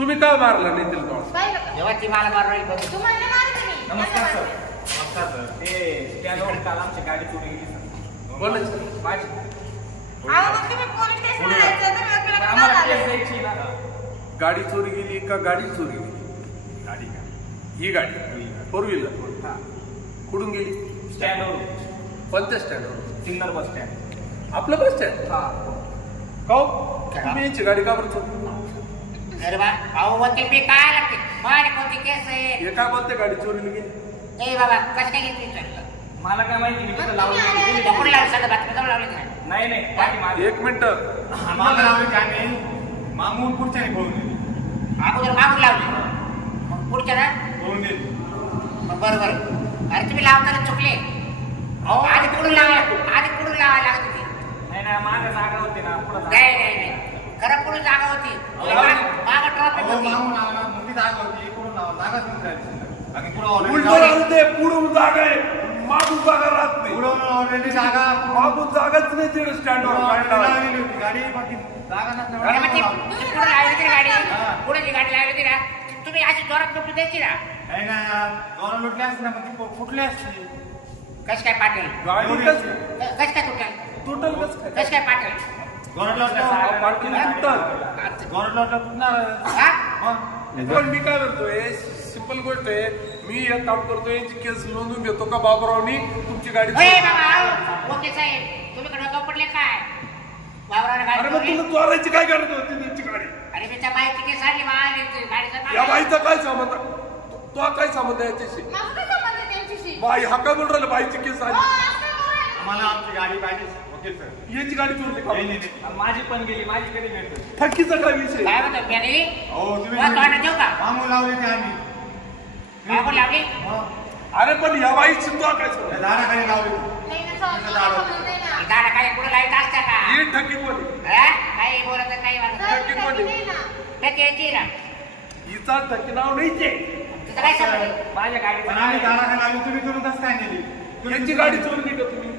तुम्ही का मारला नाही तिला का? जेव्हा ती मला मारवाई बघ तुम्हाला नाही मारत मी. नमस्कार सर. नमस्कार सर. ते स्टँडवर काल आमची गाडी चोरी गेली सर. कोणाची? माझी अहो, मग तुम्ही पोलीस स्टेशनला जायचं होतं, मी वकिलाकडे का आम्हाला आले? केस द्यायची ना. गाडी चोरी गेली का गाडी चोरी गेली? गाडी का? ही गाडी. फोर व्हीलर हा. कुठून गेली? स्टँडवर. कोणत्या स्टँडवर? Sinnar bus stand. आपलं बस स्टँड? हा. का तुम्ही यांची गाडी का बरं चोरी अरे बा अहो बी काय लागते? माझी कोणती केस आहे? हे काय बोलते गाडी चोरीला गेली? ए बाबा कसं काय घेतली विचारलं मला काय माहिती मी तिथं लावली तुम्ही होती. आले. तो कुठे लावलं सगळं बातमी? जाऊन लावली का नाही नाही एक मिनिट. मागं लावली पुढच्याने पळून दिली अगोदर मागून लावली. मग पुढच्या ना? पळून दिली मग बरं बरं. अरे तुम्ही लावताना चुकले. आधी कुठून लावा आधी कुठून लावायला लागत होती? नाही नाही मागे जागा होती ना पुढं जागा. नाही नाही नाही. खरं पुढून जागा होती. माग ट्रॉफिक होती. उलट ऑलरेडी राहते पुढून जागा आहे. मागून जागा राहत नाही. पुढं ऑलरेडी जागा मागून जागाच नाही तिकडे स्टँडवर गाडी लावायला. लावलेली होती. गाडी बाकी जागा अरे मग ती नसल्यामुळे ती पुढे लावली होती ना गाडी. पुढे जी गाडी लावली होती ना ती तुम्ही अशी जोरात लुटू द्यायची ना? नाही ना दोन लुटली असती ना मग ती फु- फुटली असती. कस काय पाटील? गाडी कस कस काय तुटेल? तुटल कस काय? कस काय पाटील? हा? पण मी काय करतोय सिंपल गोष्ट आहे. मी एक काम करतोय यांची केस नोंदून घेतो का बाबरावनी तुमची गाडी अरे मग? तुला चोरायची काय गरज होती त्यांची गाडी? या बाईचा काय संबंध? तो काय संबंध आहे याच्याशी? बाई हा काय बोल राहिला बाईची केस हो, आली राहिले? आम्हाला आमची गाडी पाहिजे. याची गाडी चोरली का नाही नाही नाही. माझी पण गेली माझी कधी भेटतो थकीचा काय विषय? काय म्हणतो प्याने अहो तुम्ही तुला देऊ का? मागून लावली ते आम्ही. लावली? मग अरे पण या तो काय त्या संबंध झाडाखाली लावली. नाही नाही. दादा काय पुढे लाइट असत्या का? ही हा? काही बोलत नाही? नाही. ना. नाही हिचा ठकी नाव आहे तुझं काय माझ्या गाडीचं पण आम्ही काय? झाडाखाली लावली तुम्ही करून कसं काय नेली? यांची गाडी चोरली का तुम्ही?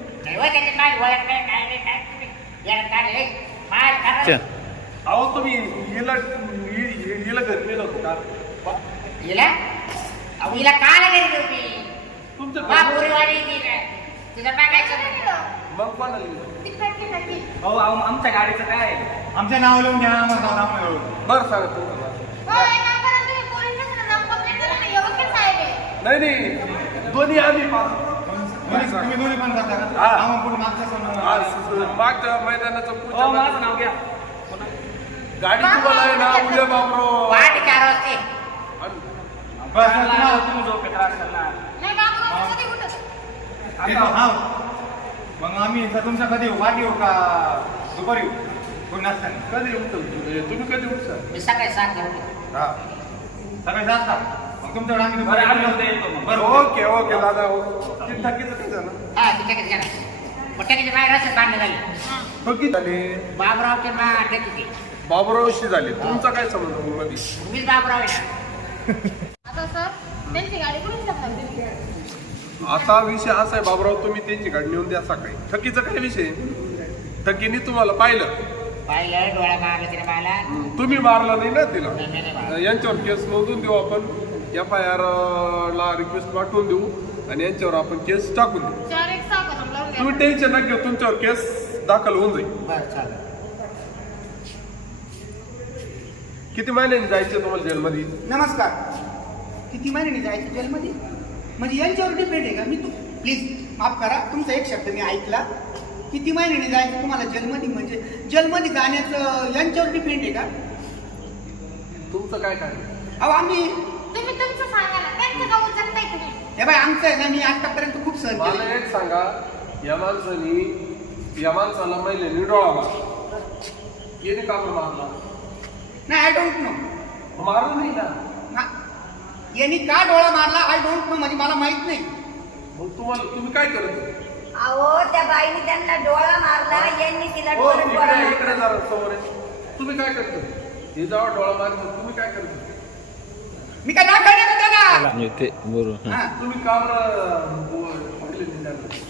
अहो तुम्ही हिला हिला घरी नेलं होतं का हिला अहो हिला घरी- पोरीवाली ती काय? मग कोणाला नेलं? अहो अहो, आमच्या गाडीचं काय आहे? आमच्या नाव लिहून घ्या आम्हाला नाव लिहून बरं सांगा. हो, हे हे. नाही नाही दोन्ही आम्ही पाहतो तुम्ही तुम्ही दोन्ही पण करता का? हा. आम्हाला पुढे मागच्या आज मागच्या मैदानाचं पुढच्या अहो माझं मैदानाचं. नाव घ्या. गाडी तुम्हाला आहे ना उद्या बाबरो पहाटे चार वाजते बस चांगला तुम्हाला- आहे, तुम्ही झोपेत राहशाल ना नाही, बाबू, बाबू कधी उठत? येतो, हा. मग आम्ही इथं तुमच्या कधी येऊ? वाट येऊ का? दुपारी येऊ? कोण नसताना कधी उठल तुम्ही कधी उठसाल मी सकाळी सात घेऊन हा. सकाळी जात तुमच्याकडे आम्ही बरं आम्ही दुपारी उद्या येतो मग. बरं. ओके ओके दादा ओके. काय झालं? हा किती घ्या मोठ्या बाहेर असत बांधले झाली. थकी झाले. बाबरावचे मा किती बाबरावशी झाले. तुमचा काय संबंधमध्ये मीच बाबराव आहे ना. आता सर, त्यांची गाडी कुठून? असा विषय असा आहे बाबराव तुम्ही त्यांची गाडी नेऊन द्या सकाळी. थकीचा काय विषय? थकीने तुम्हाला पाहिलं. पाहिलं डोळा मारला तिने पाहिला हम्म, तुम्ही मारला नाही ना तिला? नाही, नाही, नाही मारला. यांच्यावर केस नोंदून देऊ आपण. एफ आय आर ला रिक्वेस्ट पाठवून देऊ आणि यांच्यावर आपण केस टाकून देऊ. चार एक सहा कलम लावून द्या. तुम्ही टेन्शन नका घेऊ तुमच्यावर केस दाखल होऊन जाईल. बरं चालेल. किती महिन्यांनी जायचे तुम्हाला जेलमध्ये? नमस्कार. किती महिन्याने जायचं जेलमध्ये? म्हणजे यांच्यावर डिपेंड आहे का? मी तू प्लीज माफ करा तुमचा एक शब्द मी ऐकला. किती महिन्याने जायचं तुम्हाला जेलमध्ये? म्हणजे जेलमध्ये जाण्याचं यांच्यावर डिपेंड आहे का? तुमचं काय काय अहो आम्ही तुम्ही तुमचं सांगा ना, त्यांचं का उचलत नाही तुम्ही? हे बाय आमचं आहे ना मी आतापर्यंत खूप सहन मला एक सांगा या माणसानी या माणसाला महिलांनी डोळा मारला. येणे का बरं मारला. नाही आय डोंट नो मारलं नाही ना? यांनी का डोळा मारला आय डोंट नो म्हणजे मला माहीत नाही. मग तुम्हाला तुम्ही काय करत होते? अहो त्या बाईने त्यांना डोळा मारला यांनी तिला हो डोळा इकडे इकडे मारला. जरा समोर आहे. तुम्ही काय करतो हे जेव्हा डोळा मारतो तुम्ही काय करतो मी काय दाखवले का त्याला म्हणजे ते बरोबर हा. तुम्ही का बरं बो- पहिले निघाले?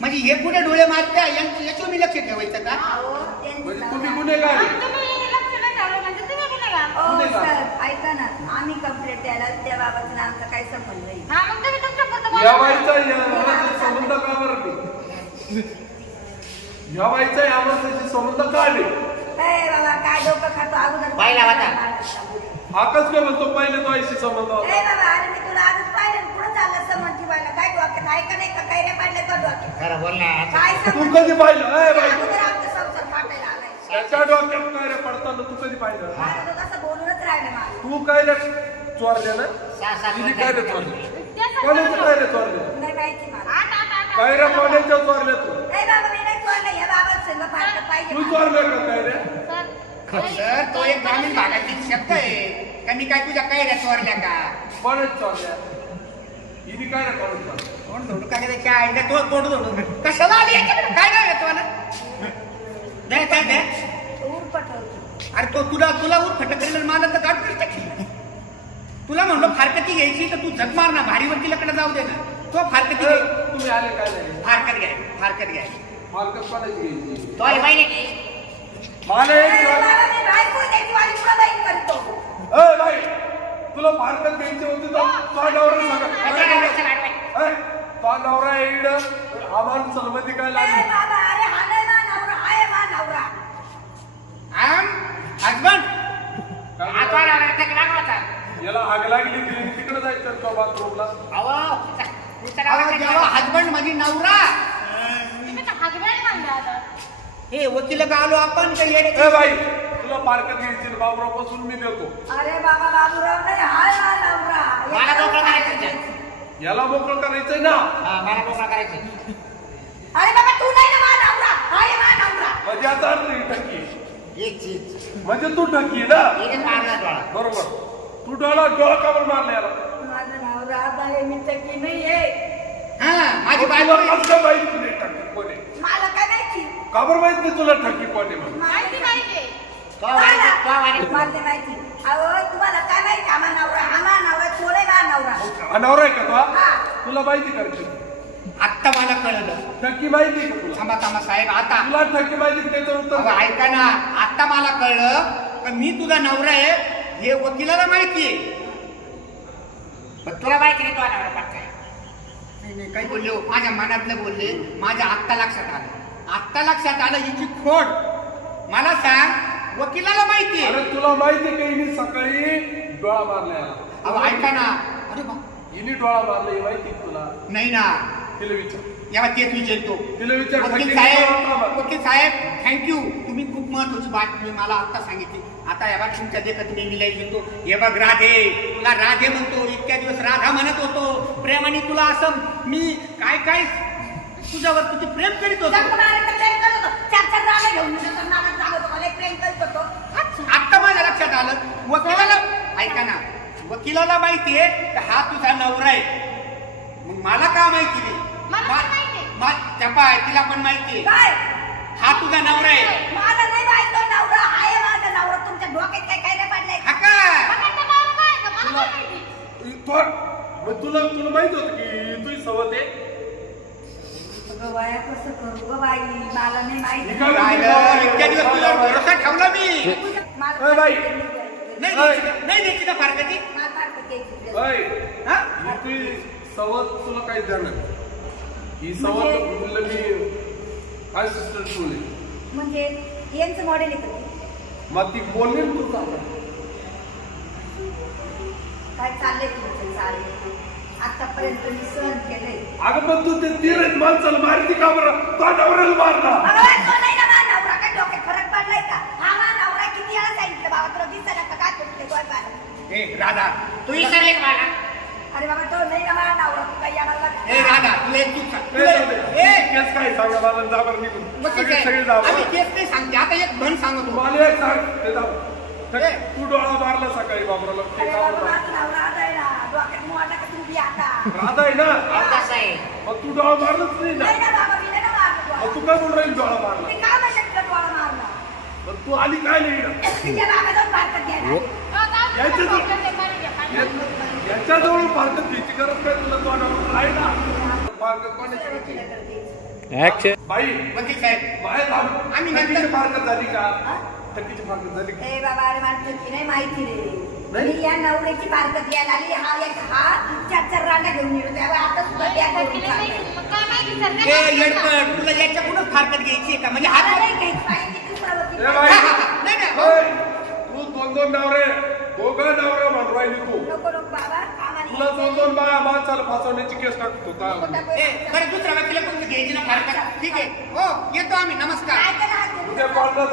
म्हणजे हे पुढे डोळे मारत्या यांचं याच्यावर मी लक्ष ठेवायचं का अहो, त्यांचं म्हणजे तुम्ही. गुन्हेगार आहे. आणि तुम्ही लक्ष नाही ठेवलं म्हणजे तुम्ही गुन्हेगार. ओ तू दे का? सर ऐका ना आम्ही कंप्लेंट द्यायला त्या बाबाचं आमचा काही संबंध नाही हा मग तुम्ही तुमच्या पुरतं या बोला. बाईचा या माणसाशी संबंध का बरं नाही? या बाईचा या माणसाशी संबंध का नाही ए बाबा काय डोकं खातो अगोदर बाईला होता. हाकच काय म्हणतो? पहिले तो आईशी संबंध ए होता बाबा अरे मी तुला आजच पाहिलं पुढे चाललं समोर ठेवायला काय डोक्यात आहे का नाही का? काय रे पाडले तो डोक्यात? खरं बोल ना काय तू संबंध? कधी पाहिलं? ए बाई. अगोदर आमचा संसार फाटायला आलाय. त्याच्या डोक्यात काय रे पडताना तू कधी पाहिलं? माझं तर कसं बोलूनच राहिलं मला तू काय रे चोरले ना सहा सात तिने काय रे चोरले कोणाचं काय रे चोरले नाही माहिती? मला. काय रे कोणाच्या चोरले तू ए बाबा मी नाही चोरलं या बाबा संग फाटलं पाहिजे तू मला. चोरले का काय रे? सर, तो एक ग्रामीण भागातील शब्द आहे. का मी काय तुझ्या काय रे चोरल्या का? कोणाच काय रे कोणाच कोण धोडू का त्याच्या आईला तो तोड धोडू. कशाला आली याच्याकडे? काय नाव येतो दे काय अरे तो तुला तुला उठ फटक करेल आणि मला तर काढूनच टाकील तुला म्हणलो फारकती घ्यायची तर तू झक मार ना. भारी वकिलाकडे जाऊ दे ना. तो फारकती घे. तुम्ही आले काय नाही फारकत घ्याय फारकत घ्याय मालकच कोणाची घ्यायची? तो तुला घ्यायची होती तर तुझा नवरा सांगा. तुझा नवरा येईल आम्हाला सलमती काय लागली? हा. याला आग लागली की तिकडे जायचं तो बाथरूमला? हजबंड माझी नवरा तुम्ही तर husband म्हणले आता. हे वकील का आलो आपण काही येडे ए बाई तुला फारकत घ्यायची बाबरावपासून मी देतो. अरे बाबा बाबूराव नाही हाय मला मोकळं करायचं. याला मोकळं करायचंय ना? हा, मला मोकळा करायचं अरे बाबा तू नाही ना मा नवरा. हाय मा नवरा. म्हणजे आता एक चीज. म्हणजे तू ठक्की ना? हिने मारला डोळा. बरोबर. तू डोळा डोळा का बरं मारला याला. माझा नवरा आता हे मी चकी नाहीये. हा माझी बायको कोणी? मला काय माहिती का बरं माहीत नाही तुला ठक्की कोणी म्हणून? माहिती पाहिजे. वारी मला नाही माहिती? अहो तुम्हाला काय माहिती? आम्हा नवरा आम्हा नवरा चोर आहे मा नवरा. हा नवरा आहे का तुला हा? तुला माहिती करायची आत्ता मला कळलं. ठक्की माहिती का तुला? थांबा थांबा साहेब आता. तुला ठक्की माहिती का त्याचं उत्तर अहो, दे. ऐका ना. आता मला कळलं का मी तुझा नवरा आहे हे वकिलाला माहिती आहे. पण तुला माहिती नाही तो नवरा पक्का आहे. नाही, नाही, काही बोलले हो. माझ्या मनातलं बोलले माझ्या आत्ता लक्षात आलं. आत्ता लक्षात आलं हिची खोड. मला सांग वकिलाला माहिती आहे. अरे तुला माहिती आहे का हिने सकाळी डोळा मारला याला अहो ऐका ना. अरे बा हिने डोळा मारला हे माहिती आहे तुला? नाही ना. तिला विचार. याला तेच विचारतो. तिला विचार वकील ठक्की साहेब मारला. वकील साहेब थँक्यू तुम्ही खूप महत्वाची बातमी मला आता सांगितली. आता या बघ तुमच्या देखत मी विलायच येतो हे बघ राधे तुला राधे म्हणतो इतक्या दिवस राधा म्हणत होतो. प्रेमाने तुला असं मी काय काय तुझ्यावर तुझी प्रेम करीत होतो. आता माझ्या लक्षात आलं. वकिलाला ऐका ना. वकिलाला माहितीये की हा तुझा नवरा आहे? मग मला का माहिती नाही? मला पण माहितीये. मा- त्या पाय तिला पण माहितीये काय? हा तुझा नवरा आहे. माझा नाही माहीत तो नवरा आहे माझा नवरा. तुमच्या डोक्यात काय काय नाही पडलंय? हा का? बघा ते नाव काय का? मला काय माहिती? तो- मग तुला तुला माहीत होतं की तुझी सवत आहे? अगं बाया कसं करू ग बाई? मला नाही हे माहिती काय राहिलं, इतक्या दिवस तुझ्यावर भरोसा ठेवला मी. मला ए बाई. नाही द्यायची का- नाही द्यायची का फारकती मला फारकत द्यायची. अय, हा ही? तुझी सवत तुला काही देणार ही सवत म्हणलं मी काय सिस्टर ठेवली म्हणजे यांचं मॉडेल आहे का ते? मग ती बोलली ना तू आता. काय चाललंय तुमचं चाललंय आतापर्यंत मी सहन केलंय अगं पण तू ते तीरच माणसाला मारती का बरं तो नवऱ्याला मारला भगवान तो नाही ना मा नवरा काय डोक्यात फरक पडलाय का? हा मा नवरा किती वेळा सांगितलं बाबा तुला दिसायला का? काय ए राधा तू विसरली का मला? अरे बाबा तो नाही ना मा नवरा तू काही येणार ए राधा तुला एक चूक सांग- ए, तुला जाऊ दे. एक- ए! केस काय सांगा मला सगळे सगळे साहेब, जा आम्ही केस नाही सांगते. आता एक म्हण सांगतो. मला एक सांग. ते जाऊ. ए. तू डोळा मारला सकाळी बाबराला. ते अरे का बाबा बरं माझा नवरा आता आहे ना डोक्यात मोडला का तू बी आता राधा आहे ना? अहो, कसं आहे. मग तू डोळा मारलाच नाही ना? नाही ना बाबा मी नाही ना मारलं डोळा. मग तू काय बोल राहील डोळा मारला? मी काय म्हणलं तुला डोळा मारला? मग तू आली काय नाही ना तिच्या बाबा जाऊन भारतात घ्यायला. घ्या. याच्याजवळ फारकत घ्यायची गरज काय तुला आहे ना? कोणाची? बाई वकील साहेब. बाहेर आम्ही आम्ही नंतर- फारकत झाली का? थकीची फारकत झाली ए बाबा अरे तुझी नाही माहिती रे. नाही? मी या नवऱ्याची फारकत द्यायला आली. हा एक हा चार चार रांगा घेऊन गेलो. त्यावेळी आता सुद्धा सर ए येडपट तुला याच्याकडूनच फारकत घ्यायची आहे का? म्हणजे हात नाही नाही हो. तू दोन दोन नवरे दोघं नवरे म्हणून राहिली तू. नको नको बाबा. तुला दोन दोन बाया माणसाला फसवण्याची केस टाकत होता. ए बरं दुसऱ्या व्यक्तीला पण घ्यायची ना फारकत ठीक आहे. हो येतो आम्ही. नमस्कार. करा? उद्या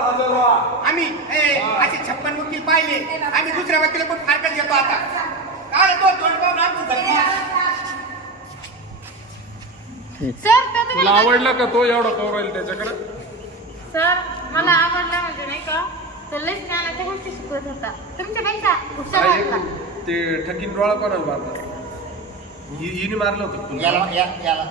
हजर व्हा आम्ही ए असे छप्पन वकील पाहिले. आम्ही दुसऱ्या व्यक्तीला पण फारकत घेतो आता? काय तो तोंड पाहून आमचं ए, जगणार. बाबा, सर तर तुम्ही तुला आवडला का तो एवढा कवर राहील त्याच्याकडे? सर मला आवडला म्हणजे नाही का? तो लई ज्ञानाच्या गोष्टी शिकवत होता. तुमच्यापेक्षा हुशार वाटला. ते ठकीन डोळा कोणाला मारला? हि- हिने मारलं होतं तुला याला या- याला.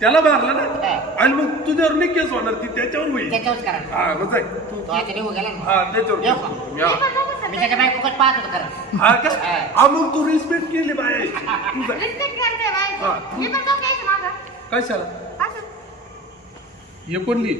त्याला मारलं ना? हा. आणि मग तुझ्यावर नाही केस होणार ती त्याच्यावर होईल. त्याच्यावरच करा. हा मग जाय. तू तो आता निघून गेला ना. हा त्याच्यावर येऊ. केस का? होतो. मी या. पण बघू मी सर त्याच्या बाई फुकट पाहत होतो खरं. हा का? हा. हा मग तू रिस्पेक्ट केली बाय तू जाय हा. मी कशाला? हे कोणली.